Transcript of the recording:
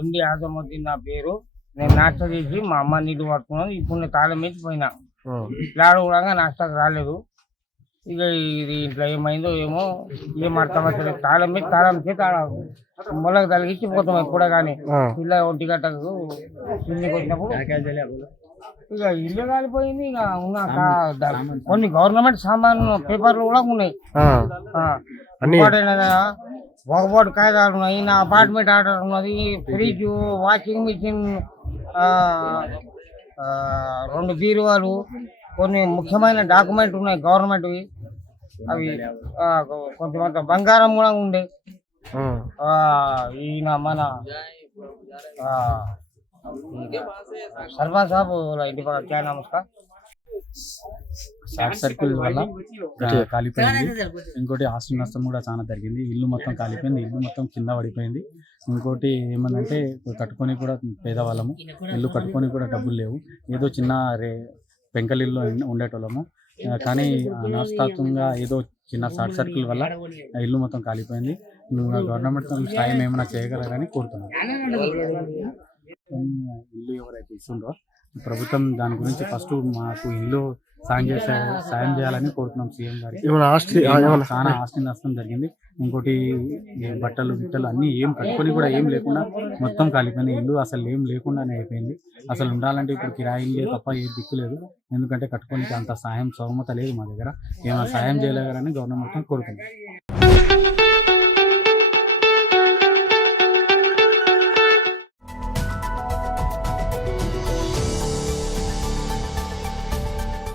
ఎండి ఆజముద్దీన్ నా పేరు. నేను నాస్తా చేసి మా అమ్మ నీళ్ళు పట్టుకున్నాను. ఇప్పుడు నేను తాళం వేసి పోయినా. ఇట్లాడు కూడా నాస్తాకు రాలేదు. ఇక ఇది ఇంట్లో ఏమైందో ఏమో ఏం అర్థమవుతుంది. తాళం మీద తాళం చేసి మొలకు తలిగించి పోతాం ఎప్పుడే కానీ. పిల్ల 1 గంటకు కిందికి వచ్చినప్పుడు ఇక ఇల్లు కాలిపోయింది. ఇక కొన్ని గవర్నమెంట్ సామాన్లు పేపర్లు కూడా ఉన్నాయి. ఒకపాటు కాగితాలు ఉన్నాయి. నా అపార్ట్మెంట్ ఆర్డర్ ఉన్నది. ఫ్రిడ్జ్, వాషింగ్ మిషన్, 2 బీరువాలు, కొన్ని ముఖ్యమైన డాక్యుమెంట్ ఉన్నాయి గవర్నమెంట్వి. అవి కొంచెమంత బంగారం కూడా ఉండే. ఈయన మన సర్పంచ్ సాబ్ ఇంటి పక్కన క్యా నమస్కార్. షార్ట్ సర్క్యూట్ వల్ల కాలిపోయింది. ఇంకోటి ఆస్తి నష్టం కూడా చాలా జరిగింది. ఇల్లు మొత్తం కాలిపోయింది. ఇల్లు మొత్తం కింద పడిపోయింది. ఇంకోటి ఏమనంటే కట్టుకొని కూడా పేదవాళ్ళము, ఇల్లు కట్టుకొని కూడా డబ్బులు లేవు. ఏదో చిన్న పెంకలిల్లో ఉండేటోళ్ళము. కానీ అనవస్థాత్మకంగా ఏదో చిన్న షార్ట్ సర్క్యూట్ వల్ల ఇల్లు మొత్తం కాలిపోయింది. గవర్నమెంట్ సాయం ఏమైనా చేయగలరని కోరుతున్నాను. ఇల్లు ఎవరైతే ఇస్తుందో ప్రభుత్వం దాని గురించి ఫస్ట్ మాకు ఇల్లు సాయం చేయాలని కోరుతున్నాం సీఎం గారికి. చాలా ఆస్తి నష్టం జరిగింది. ఇంకోటి బట్టలు గిట్టలు అన్నీ ఏం కట్టుకొని కూడా ఏం లేకుండా మొత్తం కాలిపోయింది. ఇల్లు అసలు ఏం లేకుండానే అయిపోయింది. అసలు ఉండాలంటే ఇప్పుడు కిరాయిలే తప్ప ఏ దిక్కు లేదు. ఎందుకంటే కట్టుకోనికి అంత సాయం సౌమత లేదు మా దగ్గర. ఏమైనా సాయం చేయలేరని గవర్నమెంట్ కోరుతున్నాం.